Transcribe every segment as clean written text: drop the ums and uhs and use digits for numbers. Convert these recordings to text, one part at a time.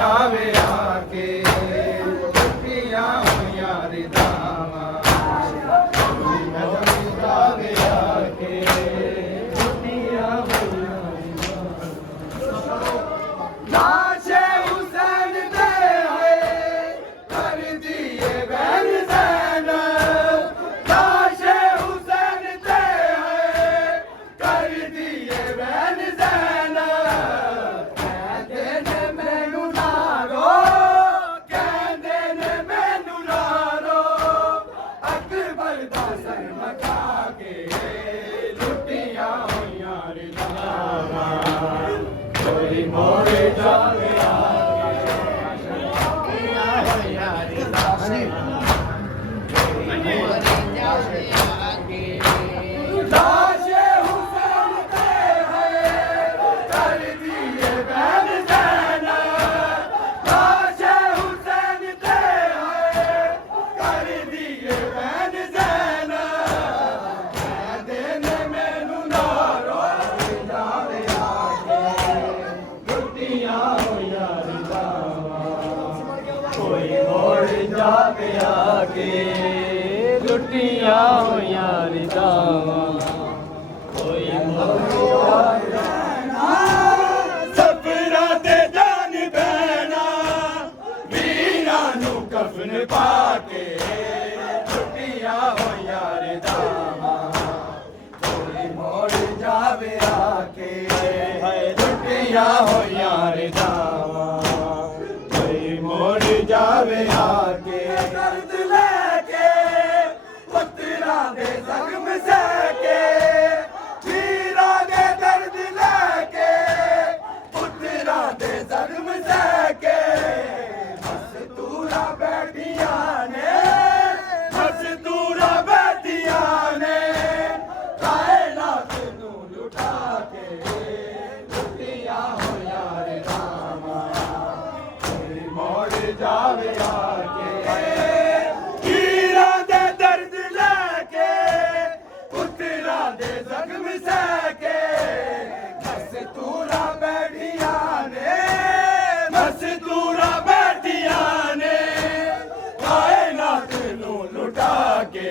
जावे आके लुटिया होया रिदावा जावे आके लुटिया होया लाशे हुसैन दे है कर दिए बहन ज़ैनब लाशे हुसैन दे है कर दिए बहन ज़ैनब कहते ने मैनू ना रो कहते ने मैनू ना रो अकबर दा सर मका के लुटिया होइया रिदावा कोई मोरे जावे लाशे हुसैन दे है कर दिए बहन ज़ैनब लाशे हुसैन दे है कर दिए बहन ज़ैनब कहते ने मैनू ना रो जावे आके लुटिया होया रिदावा कोई मोड़ जावे आके लुटिया होया रिदावा कोई सफरा ते जान बहना वीरा नू कफन पाके लुटिया होया रिदावा कोई मोड़ जावे आके लुटिया होया रिदावा कोई मोड़ जावे आके दर्द लेके पुत्रा दे जख्म सहके वीरा दे दर्द लेके पुत्रा दे जख्म सहके मस्तूरा बैठिया ने मस्तूरा बैठिया ने कायनात नू लुटा के लुटिया होया रिदावा कोई मोड़ जावे आके वीरा दे दर्द लेके पुत्रा दे जख्म सहके मस्तूरा बैठिया ने मस्तूरा बैठिया ने कायनात नू लुटा के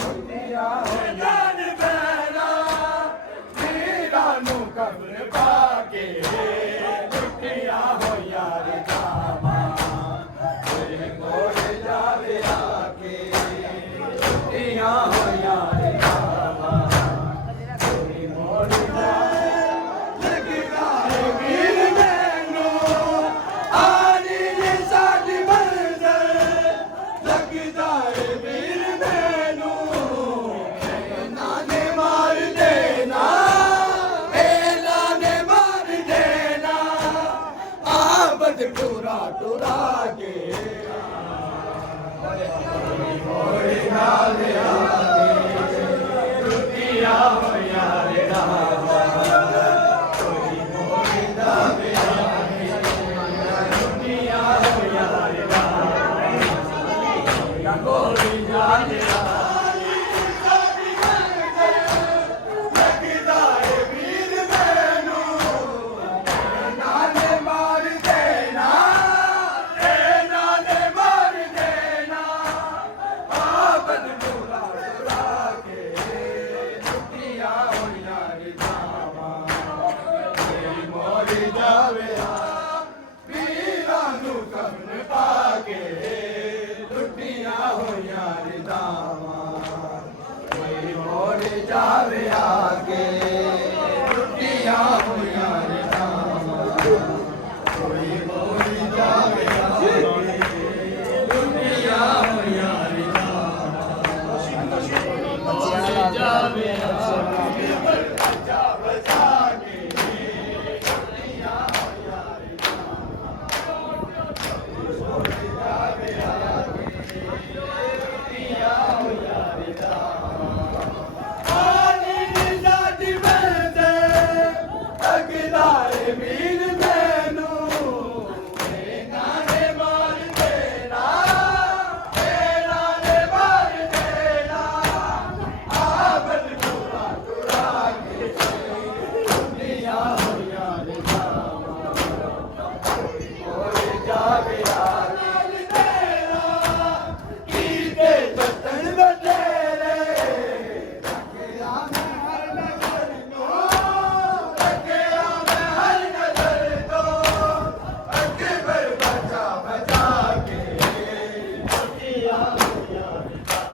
लुटिया होया जान बहना वीरा नू कब्र पाके लुटिया होया रिदावा कोई मोड़ जावे आके लुटिया होया रिदावा कोई मोड़ जावे लगदा है वीर मैनू आनी नी साडी मंज़िल लगदा है वीर मैनू इन्हां ने मार देना इन्हां ने मार देना आबद टुरा टुरा के मोड़ जावे आके लुटिया होया रिदावा कोई मोड़ जावे आके लुटिया होया रिदावा कोई जावे लगदा है वीर मैनू इन्हां ने मार देना इन्हां ने मार देना आबद टुरा टुरा के लुटिया होया रिदावा कोई मोड़ जावे